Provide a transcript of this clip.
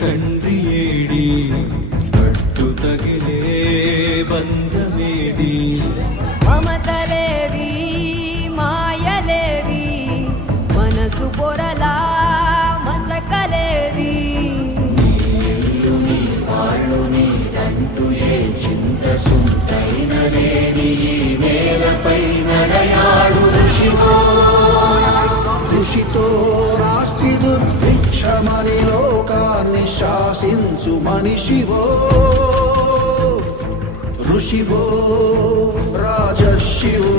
తండ్రి ఏడి పట్టు తగిలే బంధమేది మమతలేవి మాయలేవి మనసు పొరలా మసకలేవి నీ ఇల్లు నీ వాళ్ళు నీదంటూ ఏ చింత సుంతైన లేని ఈ నేలపై నడయాడు ఋషివో కృషితో రాస్తి దుర్భిక్షమని లోకాన్ని శాసించు మనిషివో ఋషివో రాజర్షివో